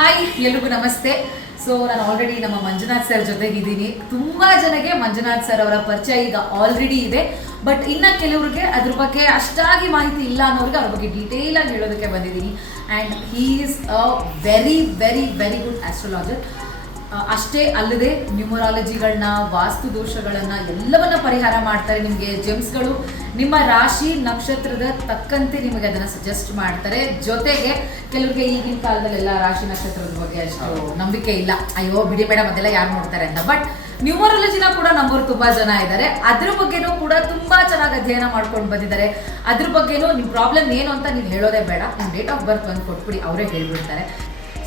Hi ಎಲ್ರಿಗೂ ನಮಸ್ತೆ. So ನಾನು ಆಲ್ರೆಡಿ ನಮ್ಮ ಮಂಜುನಾಥ್ ಸರ್ ಜೊತೆಗಿದ್ದೀನಿ. ತುಂಬ ಜನಗೆ ಮಂಜುನಾಥ್ ಸರ್ ಅವರ ಪರಿಚಯ ಈಗ ಆಲ್ರೆಡಿ ಇದೆ. ಬಟ್ ಇನ್ನು ಕೆಲವ್ರಿಗೆ ಅದ್ರ ಬಗ್ಗೆ ಅಷ್ಟಾಗಿ ಮಾಹಿತಿ ಇಲ್ಲ ಅನ್ನೋರಿಗೆ ಅವ್ರ ಬಗ್ಗೆ ಡೀಟೇಲ್ ಆಗಿ ಹೇಳೋದಕ್ಕೆ ಬಂದಿದ್ದೀನಿ. And he is a very very very good astrologer. ಅಷ್ಟೇ ಅಲ್ಲದೆ ನ್ಯೂಮರಾಲಜಿಗಳನ್ನ, ವಾಸ್ತು ದೋಷಗಳನ್ನು ಎಲ್ಲವನ್ನ ಪರಿಹಾರ ಮಾಡ್ತಾರೆ. ನಿಮಗೆ ಜೆಮ್ಸ್ಗಳು ನಿಮ್ಮ ರಾಶಿ ನಕ್ಷತ್ರದ ತಕ್ಕಂತೆ ನಿಮಗೆ ಅದನ್ನು ಸಜೆಸ್ಟ್ ಮಾಡ್ತಾರೆ. ಜೊತೆಗೆ ಕೆಲವರಿಗೆ ಈಗಿನ ಕಾಲದಲ್ಲೆಲ್ಲ ರಾಶಿ ನಕ್ಷತ್ರದ ಬಗ್ಗೆ ಅಷ್ಟು ನಂಬಿಕೆ ಇಲ್ಲ, ಅಯ್ಯೋ ಬಿಡಿ ಮೇಡಮ್ ಅದೆಲ್ಲ ಯಾರು ನೋಡ್ತಾರೆ ಅಂತ. ಬಟ್ ನ್ಯೂಮರಾಲಜಿನ ಕೂಡ ನಂಬೋರು ತುಂಬ ಜನ ಇದ್ದಾರೆ. ಅದ್ರ ಬಗ್ಗೆನೂ ಕೂಡ ತುಂಬ ಚೆನ್ನಾಗಿ ಅಧ್ಯಯನ ಮಾಡ್ಕೊಂಡು ಬಂದಿದ್ದಾರೆ. ಅದ್ರ ಬಗ್ಗೆನೂ ನಿಮ್ಮ ಪ್ರಾಬ್ಲಮ್ ಏನು ಅಂತ ನೀವು ಹೇಳೋದೇ ಬೇಡ, ನಿಮ್ಮ ಡೇಟ್ ಆಫ್ ಬರ್ತ್ ಒಂದು ಕೊಟ್ಬಿಡಿ, ಅವರೇ ಹೇಳ್ಬಿಡ್ತಾರೆ.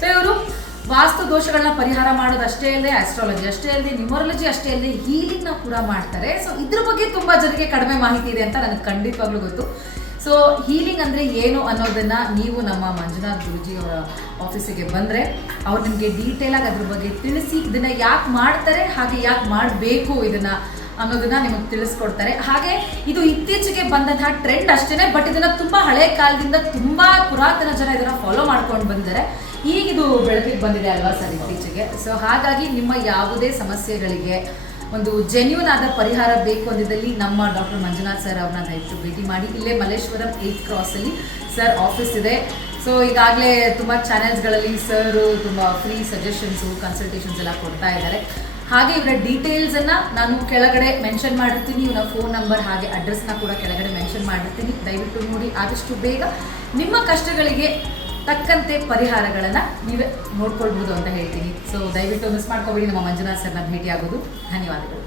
ಸೊ ಇವರು ವಾಸ್ತು ದೋಷಗಳನ್ನ ಪರಿಹಾರ ಮಾಡೋದು ಅಷ್ಟೇ ಅಲ್ಲದೆ, ಆಸ್ಟ್ರಾಲಜಿ ಅಷ್ಟೇ ಅಲ್ಲದೆ, ನ್ಯೂಮರಾಲಜಿ ಅಷ್ಟೇ ಅಲ್ಲದೆ, ಹೀಲಿಂಗ್ನ ಕೂಡ ಮಾಡ್ತಾರೆ. ಸೊ ಇದ್ರ ಬಗ್ಗೆ ತುಂಬ ಜನಕ್ಕೆ ಕಡಿಮೆ ಮಾಹಿತಿ ಇದೆ ಅಂತ ನನಗೆ ಖಂಡಿತವಾಗ್ಲೂ ಗೊತ್ತು. ಸೊ ಹೀಲಿಂಗ್ ಅಂದರೆ ಏನು ಅನ್ನೋದನ್ನು ನೀವು ನಮ್ಮ ಮಂಜುನಾಥ್ ಗುರುಜಿ ಅವರ ಆಫೀಸಿಗೆ ಬಂದರೆ ಅವ್ರು ನಿಮಗೆ ಡೀಟೇಲಾಗಿ ಅದ್ರ ಬಗ್ಗೆ ತಿಳಿಸಿ ಇದನ್ನು ಯಾಕೆ ಮಾಡ್ತಾರೆ, ಹಾಗೆ ಯಾಕೆ ಮಾಡಬೇಕು ಇದನ್ನು ಅನ್ನೋದನ್ನ ನಿಮಗೆ ತಿಳಿಸ್ಕೊಡ್ತಾರೆ. ಹಾಗೆ ಇದು ಇತ್ತೀಚೆಗೆ ಬಂದಂತಹ ಟ್ರೆಂಡ್ ಅಷ್ಟೇ. ಬಟ್ ಇದನ್ನು ತುಂಬ ಹಳೆ ಕಾಲದಿಂದ ತುಂಬ ಪುರಾತನ ಜನ ಇದನ್ನು ಫಾಲೋ ಮಾಡ್ಕೊಂಡು ಬಂದಿದ್ದಾರೆ. ಈಗ ಇದು ಬೆಳಕಿಗೆ ಬಂದಿದೆ ಅಲ್ವಾ ಸರ್ ಇತ್ತೀಚೆಗೆ. ಸೊ ಹಾಗಾಗಿ ನಿಮ್ಮ ಯಾವುದೇ ಸಮಸ್ಯೆಗಳಿಗೆ ಒಂದು ಜೆನ್ಯೂನ್ ಆದ ಪರಿಹಾರ ಬೇಕು ಅಂದಿದ್ದಲ್ಲಿ ನಮ್ಮ ಡಾಕ್ಟರ್ ಮಂಜುನಾಥ್ ಸರ್ ಅವ್ರನ್ನ ದಯವಿಟ್ಟು ಭೇಟಿ ಮಾಡಿ. ಇಲ್ಲೇ ಮಲ್ಲೇಶ್ವರಂ 8th ಕ್ರಾಸಲ್ಲಿ ಸರ್ ಆಫೀಸ್ ಇದೆ. ಸೊ ಈಗಾಗಲೇ ತುಂಬ ಚಾನೆಲ್ಸ್ಗಳಲ್ಲಿ ಸರ್ ತುಂಬ ಫ್ರೀ ಸಜೆಷನ್ಸು, ಕನ್ಸಲ್ಟೇಷನ್ಸ್ ಎಲ್ಲ ಕೊಡ್ತಾ ಇದ್ದಾರೆ. ಹಾಗೆ ಇವರ ಡೀಟೇಲ್ಸನ್ನು ನಾನು ಕೆಳಗಡೆ ಮೆನ್ಷನ್ ಮಾಡಿರ್ತೀನಿ. ಇವರ ಫೋನ್ ನಂಬರ್ ಹಾಗೆ ಅಡ್ರೆಸ್ನ ಕೂಡ ಕೆಳಗಡೆ ಮೆನ್ಷನ್ ಮಾಡಿರ್ತೀನಿ. ದಯವಿಟ್ಟು ನೋಡಿ, ಆದಷ್ಟು ಬೇಗ ನಿಮ್ಮ ಕಷ್ಟಗಳಿಗೆ ತಕ್ಕಂತೆ ಪರಿಹಾರಗಳನ್ನು ನೀವೇ ನೋಡ್ಕೊಳ್ಬೋದು ಅಂತ ಹೇಳ್ತೀನಿ. ಸೊ ದಯವಿಟ್ಟು ಮಿಸ್ ಮಾಡ್ಕೊಬೇಡಿ ನಮ್ಮ ಮಂಜುನಾಥ್ ಸರ್ನ ಭೇಟಿ ಆಗೋದು. ಧನ್ಯವಾದಗಳು.